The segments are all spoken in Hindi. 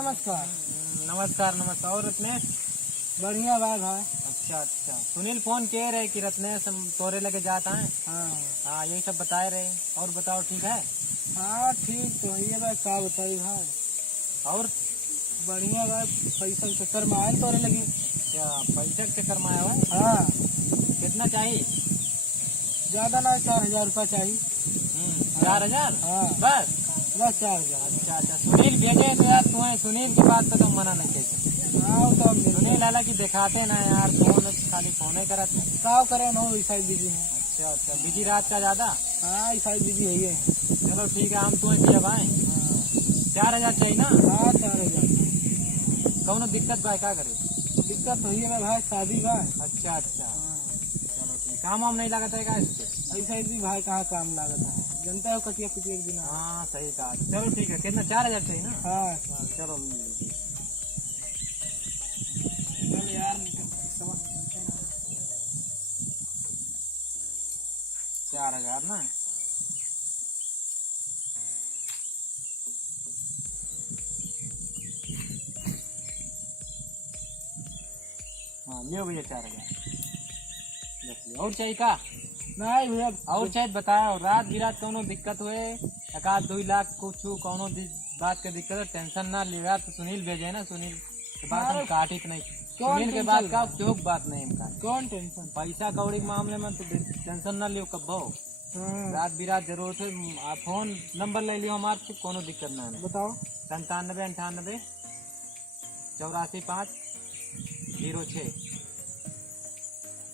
नमस्कार। नमस्कार नमस्कार। और रत्नेश? बढ़िया बात है। अच्छा अच्छा, सुनील फोन कह रहे कि रत्नेश हम तोरे लेके जाता है। हाँ यही सब बताए रहे। और बताओ ठीक है? हाँ ठीक तो ये बात क्या बताई भाई। और बढ़िया बात, पैसा के चक्कर में आए तोरे लगे। क्या पैसा के चक्कर में आया हुआ है? हाँ कितना चाहिए? ज्यादा ना, 4,000 रुपया चाहिए। 4,000? हाँ बस? बस 4,000। अच्छा अच्छा, सुनील भेजे तो यार तुम्हें सुनील की बात पे तुम मना नहीं कहते। हाँ वो तो हम सुनील हालांकि दिखाते ना यार, फोन खाली फोन ही करते। क्या करें, नो ईसाई बिजी है। अच्छा अच्छा, बिजी रात का ज्यादा? हाँ ईसाई बिजी है ये। चलो ठीक है, हम तुम्हें दिए भाई। 4,000 चाहिए ना? हाँ 4,000। कौनो दिक्कत भाई क्या करे? दिक्कत हुई है भाई, शादी का। अच्छा अच्छा, चलो ठीक। काम वाम नहीं लगाता है क्या इससे? ऐसा भी भाई कहाँ काम लागत है, जनता है कटिया कुटिया एक दिन। हाँ सही कहा। चलो ठीक है, कितना? 4,000 चाहिए ना? हाँ चलो यार 4,000 ना? हाँ लियो भैया 4,000। और चाहिए का? नहीं भैया। और चाहिए बताओ। रात बिरात कोनो दिक्कत हुए, 1-2 लाख कुछ कोनो बात के दिक्कत है, टेंशन ना लेगा। तो सुनील भेजे ना, सुनील के बात हम काटित नहीं। सुनील के बाद का क्यों बात नहीं इनका। कौन टेंशन? पैसा कौड़ी के मामले में तो टेंशन ना लियो कब्बो। रात बिरात जरूरत है, फोन नंबर ले लियो हमारे, कोनो दिक्कत ना है। बताओ। 97 98 84 5 06।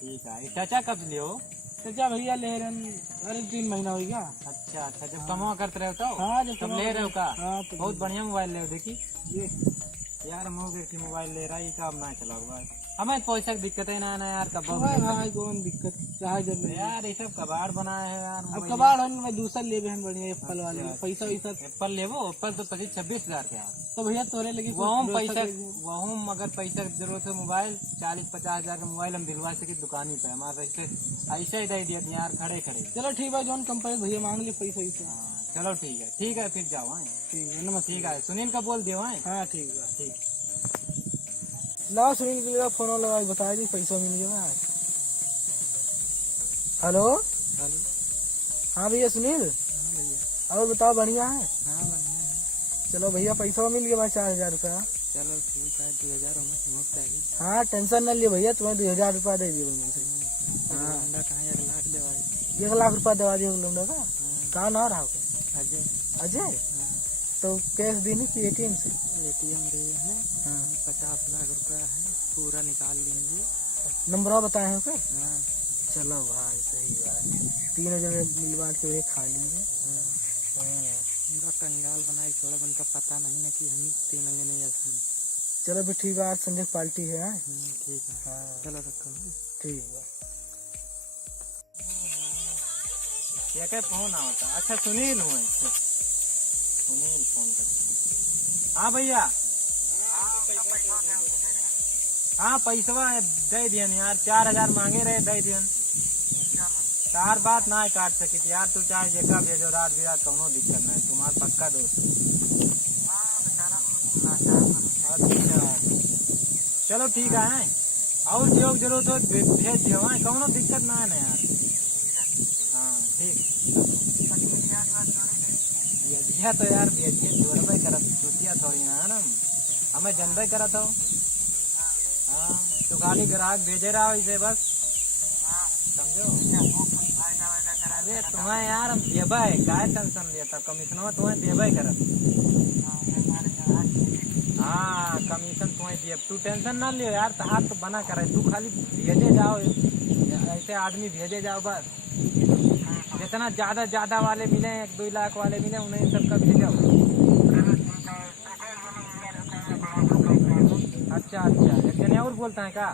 ठीक है। चाचा कब लियो? चाचा भैया ले रहे हैं, अरे 3 महीना हो गया। अच्छा अच्छा, जब कमा करते रहे हो तो? हाँ जब तब ले रहे हो का? हाँ तो बहुत बढ़िया मोबाइल ले हो। देखी ये यार, मोबाइल मोबाइल ले रहा है, काम ना चला हुआ है। हमें पैसा की दिक्कत है ना यार। कब भाई कौन दिक्कत चाहे जब यार, ये सब कबाड़ बनाए है यार। अब कबाड़ हो दूसरा ले बहन बढ़िया एप्पल वाले पैसा वैसा। एप्पल लेवो, एप्पल तो 25-26 हजार के। तो भैया तोरे लगे वहाँ पैसा, वहाँ अगर पैसा की जरूरत है, मोबाइल 40-50 हजार का मोबाइल हम दिलवा सके दुकान पे हमारे। ऐसे ही दे दिया यार, खड़े खड़े। चलो ठीक है, जौन कंपनी भैया मांग लिया पैसा वैसा। चलो ठीक है फिर जाओ। ठीक है नमस्ते। ठीक है, सुनील का बोल दियो। हाँ ठीक है। ठीक। लाओ सुनील का फोन लगा बता दी पैसा मिल गया। Hello hello. हाँ भैया सुनील। हाँ भैया। और बताओ बढ़िया है? हाँ बढ़िया है। चलो भैया पैसा मिल गया भाई 4,000 रुपया। चलो ठीक है, 2,000 हमें चाहिए। हाँ टेंशन न लियो भैया, तुम्हें 2,000 रुपया दे दियो मुझसे। हाँ 1 लाख देवा। 1 लाख रुपया दवा दियो लौंडा का। कहाँ ना रहा अजय। अजय? तो कैश देनी कि एटीएम से? एटीएम दे हैं। 50 लाख रुपया है, पूरा निकाल लेंगे। नंबर बताए हैं क्या? हाँ। चलो भाई सही बात, 3 जने मिलवा के खा लेंगे। उनका कंगाल बनाए छोड़ा, उनका पता नहीं ना कि हम 3 जने ऐसे। चलो फिर ठीक है, आज संजय पार्टी है। ठीक है। हाँ चलो रखो। ठीक है। क्या फोन आता? अच्छा सुनील हुए। सुनील फोन करते। हाँ भैया। हाँ पैसा दे दियन यार, 4,000 मांगे रहे, दे दियन। तार बात ना काट सकी यार, तू चाहे जेका भेजो, रात बिरात कोनो दिक्कत नहीं, तुम्हारा पक्का दोस्त। अच्छा चलो ठीक है। और जो जरूरत हो भेज दियो, कोनो दिक्कत ना है ना यार। हाँ ठीक। भेजिया तो यार भेजिए, जोड़बे करत छुटिया थोड़ी ना हमें जनबे करत हो। हाँ तो खाली ग्राहक भेजे रहा हो इसे बस, समझो। अरे तुम्हें यार हम देबा है, काय टेंशन लेता, कमीशन तुम्हें देबा करत। हाँ कमीशन तुम्हें दिए, तू टेंशन ना लियो यार। तो हाथ तो बना करे, तू खाली भेजे जाओ, ऐसे आदमी भेजे जाओ बस। जितना ज्यादा वाले मिले, 1-2 लाख वाले मिले, उन्हें सबका भेजाओ। अच्छा अच्छा, एक जने और बोलता है का?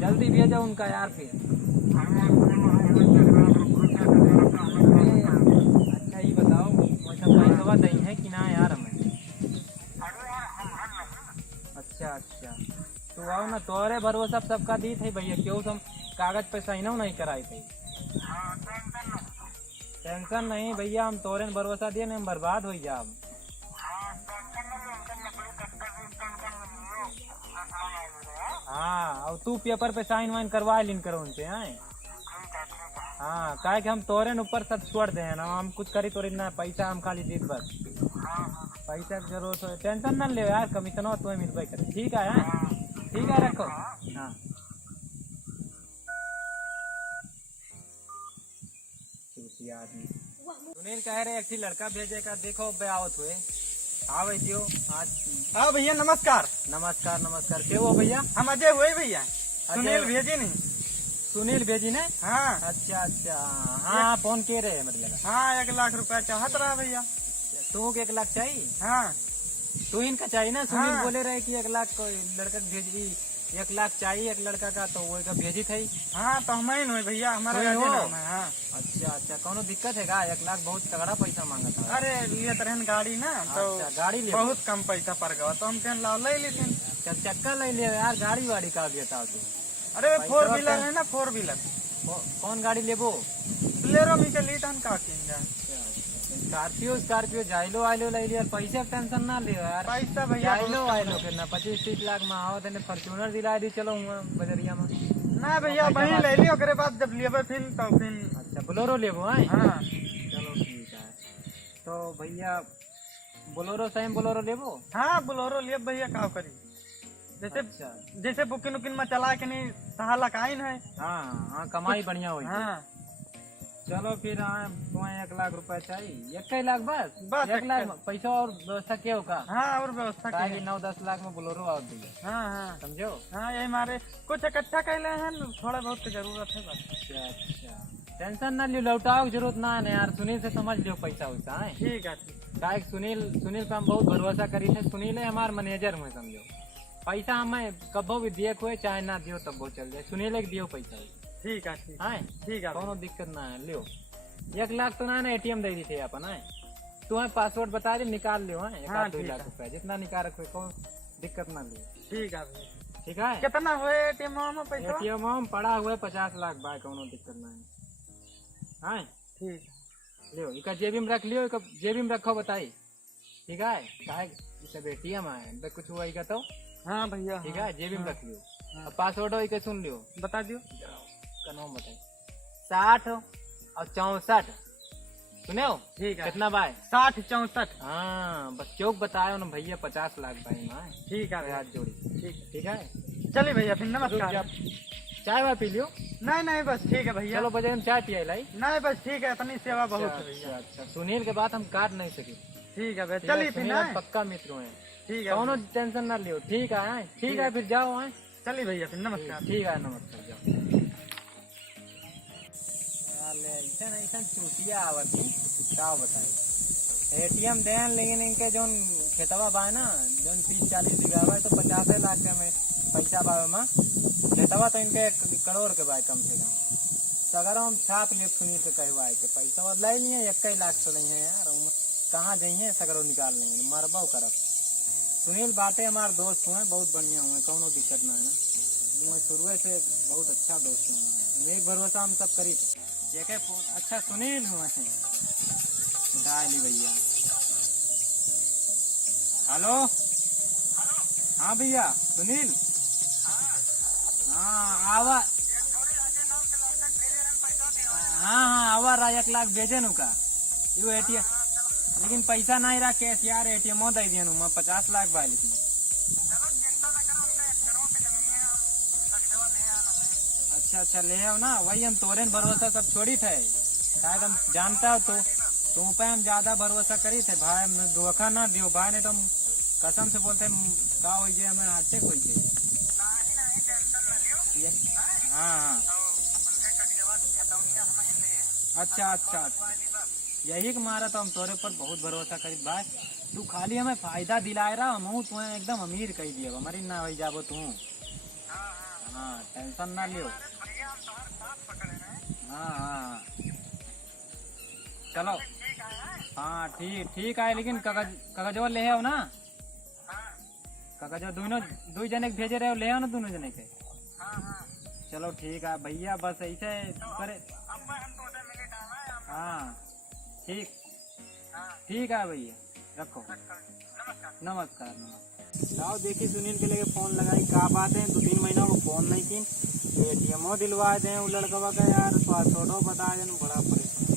जल्दी भेजो उनका यार फिर। अच्छा ये बताओ, वैसा पैसा दही है कि ना यार हमें? अच्छा अच्छा, तो आओ ना, तोरे भरोसा सबका दी थे भैया, क्यों तुम कागज पे सही नहीं कराई थी? टेंशन नहीं भैया, हम तोरे भरोसा दिए, हम बर्बाद हो जाओ। तू पेपर पे साइन वाइन करवा लिन करो उनसे। हाँ काहे कि हम तोरे न ऊपर सब छोड़ दे ना, हम कुछ करी तोरी ना, पैसा हम खाली दे बस। पैसा की जरूरत हो टेंशन ना ले यार, कमीशन तुम्हें मिल करे। ठीक है ठीक है रखो। हाँ आदमी सुनील कह रहे एक लड़का भेजे का, देखो आवत हुए आवे दियो आज। हाँ भैया नमस्कार। नमस्कार नमस्कार, के हो भैया? हम अजय हुए भैया, सुनील भेजी नहीं। सुनील भेजी ने? हाँ अच्छा अच्छा, हाँ फोन के रहे मतलब? हाँ 1 लाख रुपया चाहत रहा भैया। तू 1 लाख चाहिए? हाँ तू इनका चाहिए ना? सुनील हाँ। बोले रहे कि 1 लाख को लड़का भेजी, 1 लाख चाहिए एक लड़का का, तो वो भेजी थी। हाँ तो हम ही भैया, हमारा तुम ही अजय हो? नाम है। हाँ अच्छा अच्छा, कोनो दिक्कत है का? 1 लाख बहुत तगड़ा पैसा मांगा था। अरे लिए तरहन गाड़ी ना, तो अच्छा गाड़ी ले, बहुत कम पैसा पड़ गया, तो हम कहने लाओ ले लेते। चल चक्का ले लिया यार, गाड़ी वाड़ी का देता तू? अरे पैसा 4 व्हीलर का- है ना, 4 व्हीलर कौन गाड़ी लेबो? बोलेरो में चली टन का किन जा। स्कॉर्पियो स्कॉर्पियो जाइलो आइलो ले लिया, पैसे का टेंशन ना लियो यार। पैसा भैया जाइलो बहुत आइलो के ना 25-30 लाख में आओ, तेने फॉर्च्यूनर दिला दी, चलो हुआ बजरिया में। ना भैया वही ले लियो, ओकरे बाद जब लेबे फिर तो फिर। अच्छा बोलोरो लेबो है? हाँ चलो ठीक है, तो भैया बोलोरो सही बोलोरो लेबो? हाँ बोलेरो लिए भैया, का करी जैसे अच्छा जैसे बुकिन उकिन में चला के नहीं 6 लाख आइन है। हाँ हाँ, कमाई बढ़िया हुई। हाँ चलो फिर हाँ, तुम्हें 1 लाख रुपया चाहिए? 1 लाख बस? बस 1 लाख पैसा और व्यवस्था क्या होगा? हाँ और व्यवस्था की है। 9-10 लाख में बोलोरो आओ दी, हाँ हाँ समझो? हाँ यही मारे कुछ इकट्ठा कैले हैं, थोड़ा बहुत की जरूरत है बस। अच्छा अच्छा, टेंशन ना लियो, लौटाओ की जरूरत ना है यार, सुनील से समझ लियो पैसा वैसा है। ठीक है ठीक। काहे सुनील पे हम बहुत भरोसा करी थे, सुनील है हमारे मैनेजर हुए समझो। पैसा हमें कबो भी दिए हुए चाहे ना दियो तब वो चल जाए, सुनील के दियो पैसा ठीक है ठीक है, ठीक है कोनो दिक्कत ना है। लियो 1 लाख तो ना ATM दे दी थे अपन है, तुम्हें पासवर्ड बता दे निकाल लियो है, 1-2 ठीक लाख है। रुपया जितना निकाल रखो, कोई दिक्कत ना लियो। ठीक है। ठीक है, कितना हुए एटीएम में पैसा? ATM में पड़ा हुआ है 50 लाख भाई, कोनो दिक्कत ना है। ठीक लियो इका जेबी में रख लियो, इका जेबी में रखो बताई। ठीक है, काहे सब ATM है कुछ हुआ इका तो। हाँ भैया ठीक है, जेबी में रख लियो। हाँ। अब पासवर्ड हो इका सुन लियो, बता दियो। का नाम बताइए। 60 और 64 सुने हो? ठीक है। कितना भाई? 60 64। हाँ बस चौक बतायो ना भैया, 50 लाख भाई माँ। ठीक है भैया हाथ जोड़ी। ठीक है, चलिए भैया फिर रुक नमस्कार। जा, चाय वाय पी लियो। नहीं नहीं बस ठीक है भैया। चलो बजे हम चाय पिया लाई। नहीं बस ठीक है, इतनी सेवा बहुत है भैया। अच्छा, सुनील के बाद हम काट नहीं सके। ठीक है भैया, ठीक है, चलिए फिर सुनील ना। हम पक्का मित्र हैं, ठीक है कौनो टेंशन ना लियो। ठीक है ठीक है, फिर जाओ है। चलिए भैया फिर नमस्कार। ठीक है नमस्कार, जाओ। ऐसा चूतिया आवती क्या बताई। ATM देन लेकिन इनके जोन खेतवा बा ना, जोन 30-40 बीघा बा, तो 50 लाख के में पैसा बा में खेतवा, तो इनके 1 करोड़ के बा कम से कम। तो अगर हम छाप ले सुनील के कहवाए के पैसा ले लिए 1 लाख तो नहीं है यार, कहाँ जाइए सगरों निकाल लेंगे, मरबो करब। सुनील बाटे हमारे दोस्त हुए, बहुत बढ़िया हुए, कोनो दिक्कत ना है ना, शुरू से बहुत अच्छा दोस्त हुए, एक भरोसा हम सब करी देखे फोन। अच्छा सुनील हुए हैं, उठा ली भैया। हेलो हाँ भैया सुनील। हाँ आवा, हाँ आवा रहा 1 लाख भेजे नु का यू ATM, लेकिन पैसा नहीं रहा कैश यार, ATM दे दिया मैं 50 लाख भाई। लेकिन अच्छा ले आओ ना, वही हम तोरे भरोसा सब छोड़ी थे, शायद हम जानता हो तो तुम पे हम ज्यादा भरोसा करी थे भाई, हम धोखा ना दियो भाई, नहीं तो हम कसम से बोलते का हो जाए हमें हार्टे कोई जाए। हाँ अच्छा अच्छा, यही के मारा तो हम तोरे पर बहुत भरोसा करी भाई, तू खाली हमें फायदा दिलाए रहा, हम तुम्हें एकदम अमीर कही दिया, हमारी ना हो जाबो तू। हाँ टेंशन ना लियो। हाँ चलो हाँ ठीक है, लेकिन कागजवा ले आओ ना, कागजवा दो जने के भेजे रहे हो, ले आओ ना दोनों जने के। चलो ठीक है भैया, बस ऐसे करे। हाँ ठीक है भैया, रखो। नमस्कार। लाओ देखी सुनील के लेके फोन लगाई का बात है 2-3 महीना को फोन नहीं की एटीएमओ दिलवा दे वो लड़कवा का यार पासवर्डो बता देन बड़ा परेशान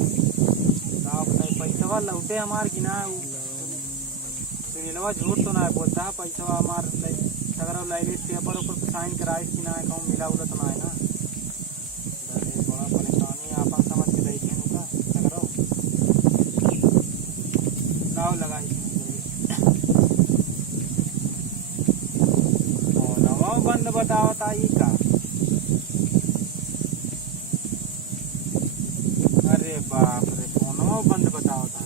लाओ नहीं पैसा लौटे हमार की ना सुनीलवा झूठ तो ना बोलता है पैसा हमार अगर लाइलिस पेपर ऊपर साइन कराए कि ना अकाउंट मिला उला तो ना है ना बड़ा परेशानी आप समझ के रही थी का सगरो लाओ लगाई बंद बताओ ताई का अरे बाप रे फोनो बंद बताओ था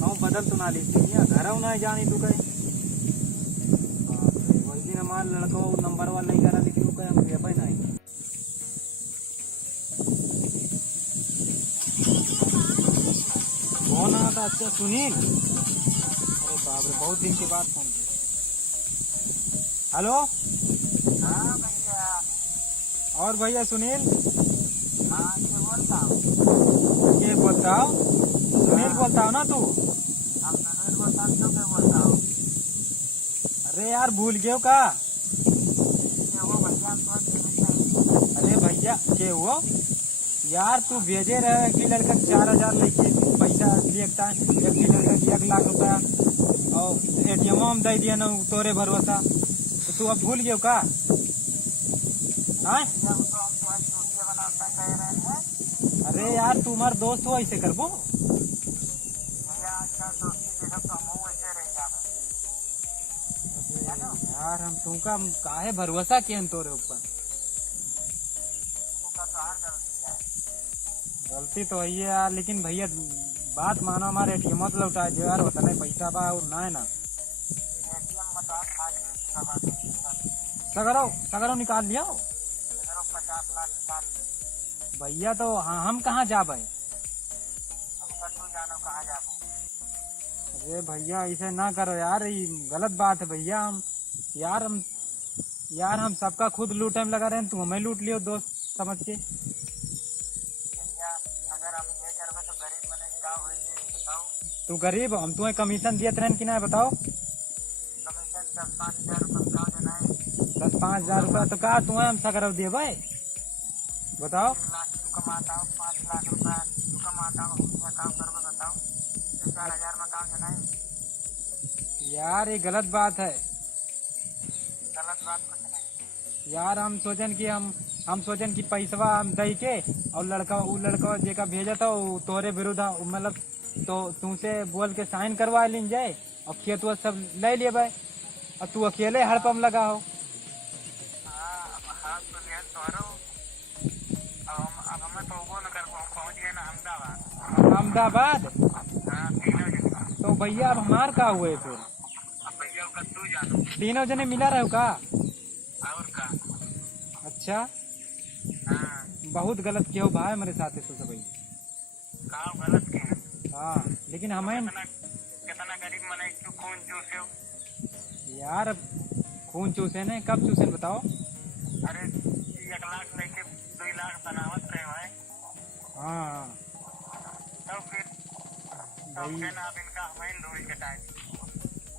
हम बदल तो ना ली घर ना जानी तू कहे वही दिन हमारे लड़को नंबर वन नहीं करा लेकिन कहे हम भाई नहीं फोन आया था अच्छा सुनील अरे बाप रे बहुत दिन के बाद फोन किया हेलो हाँ भैया। और भैया सुनील हाँ क्या बोलता हूँ? ये बोलता हो सुनील बोलता हो ना तू हम सुनील बोलता हूँ, तू क्या बोलता हूँ? अरे यार भूल गए का ये वो भैया हम तो पेमेंट नहीं। अरे भैया के हुआ यार तू भेजे रहे कि लड़का 4,000 लेके पैसा लिखता है एक की लड़का 1 लाख रुपया और एटीएम हम दे दिया ना तोरे भरोसा तो तू अब भूल गए का हाँ भैया वो तो हम तुम्हारी चूतिया बनाता कह रहे हैं। अरे यार तुम्हार दोस्त हो ऐसे करबो भैया आजकल दोस्ती देखो तो हम वैसे रह जावे। यार हम तुमका काहे भरोसा किए तोरे ऊपर उसका तो हर गलती है। गलती तो है यार लेकिन भैया बात मानो हमारे एटीएम तो लौटा जो यार होता नहीं पैसा बा और ना है ना एटीएम बता खा के सगरो निकाल लिया 50 लाख निकाल भैया तो हाँ हम कहाँ जा भाई हमका तू जानो कहाँ जाबो। अरे भैया ऐसे ना करो यार ये गलत बात है भैया हम यार सबका खुद लूटे में लगा रहे हैं तुम हमें लूट लियो दोस्त समझ के भैया अगर हम ये करबे तो गरीब बने क्या होइए बताओ। तू गरीब हम तुम्हें कमीशन दिए रहन कि ना बताओ कमीशन 10-5 हजार रुपये का देना है। 10-5 हजार रुपया तो कहा तुम्हें हम सगरव दिए भाई बताओ 1 लाख तू कमाता हो 5 लाख रुपया तू कमाता हो हम काम करबे बताओ 4,000 में काम देना है। यार ये गलत बात है गलत बात कुछ नहीं। यार हम सोचन कि पैसवा हम दई के और वो लड़का जेका भेजा था वो तोरे विरुद्ध मतलब तो तुमसे बोल के साइन करवा लीन जाए और खेत वो सब ले लिए भाई और तू अकेले हड़पम लगा हो हाँ तो लिया तोरो अब हमें तो वो न कर पहुंच गए ना अहमदाबाद हाँ 3 जने। तो भैया अब हमार का हुए फिर अब भैया का तू जानो 3 जने मिला रहे हो का और का। अच्छा हाँ बहुत गलत किया हो भाई मेरे साथ तो सब कहा गलत के हाँ लेकिन हमें कितना गरीब मने क्यों खून चूसे हो। यार अब खून चूसे ने कब चूसे ने बताओ अरे 1 लाख लेके 2 लाख बनावत रहे भाई। हाँ तो फिर तब कहना अब इनका हमें धूल चटाए।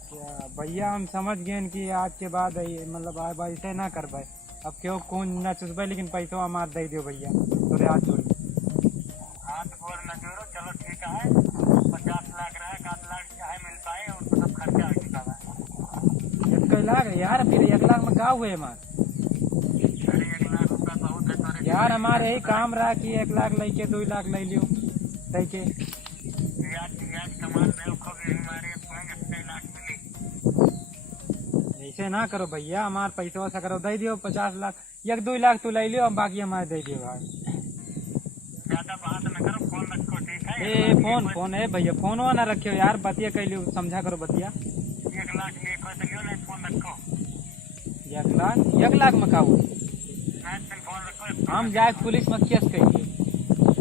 क्या भैया हम समझ गए कि आज के बाद मतलब ऐसे ना कर भाई अब क्यों कौन न चुसबे लेकिन पैसा हमार दे दियो भैया तोरे हाथ जोड़ी हाथ गोर न जोड़ो चलो ठीक है 50 लाख रहा 7 लाख चाहे मिल पाए और तो सब खर्चा हो चुका है। 1 लाख यार फिर 1 लाख में का हुए हमार अरे 1 लाख रुपया बहुत है तोरे यार हमारे यही काम रहा कि 1 लाख लेके 2 लाख ले लियो दे के ब्याज कमान रहे खूब हमारे 6 लाख मिले। ऐसे ना करो भैया हमार पैसा वैसा करो दे दियो 50 लाख 1-2 लाख तू ले लियो बाकी हमारे दे दियो भाई। ज्यादा बात न करो फोन रखो ठीक है। ए फोन है भैया फोन ना रखियो यार बतिया कह लियो समझा करो बतिया 1 लाख लिए कोई तो लियो नहीं फोन रखो 1 लाख में का हुए मैं फोन रखो हम जाए पुलिस में केस करिए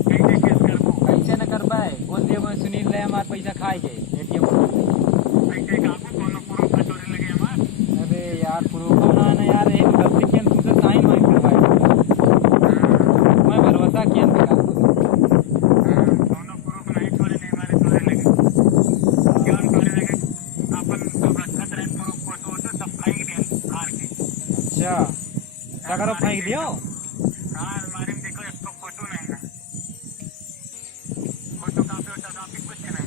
कैसे केस करबो कैसे न कर पाए बोल दियो मैं सुनील ले हमारे पैसा खाए गए एटीएम कैसे काबू कोनो प्रूफ पे चोरी लगे हमार। अरे यार प्रूफ ना यार एक गलती किया तुमसे साइन वाइन करवाए मैं भरोसा किया कोनो प्रूफ नहीं चोरी नहीं हमारे चोरी लगे क्यों चोरी लगे अपन सब रखत रहे प्रूफ को तो सब करो फेंक दियो। हाँ अलमारी में देखो, इसको फोटो नहीं है, फोटो काफी कुछ नहीं।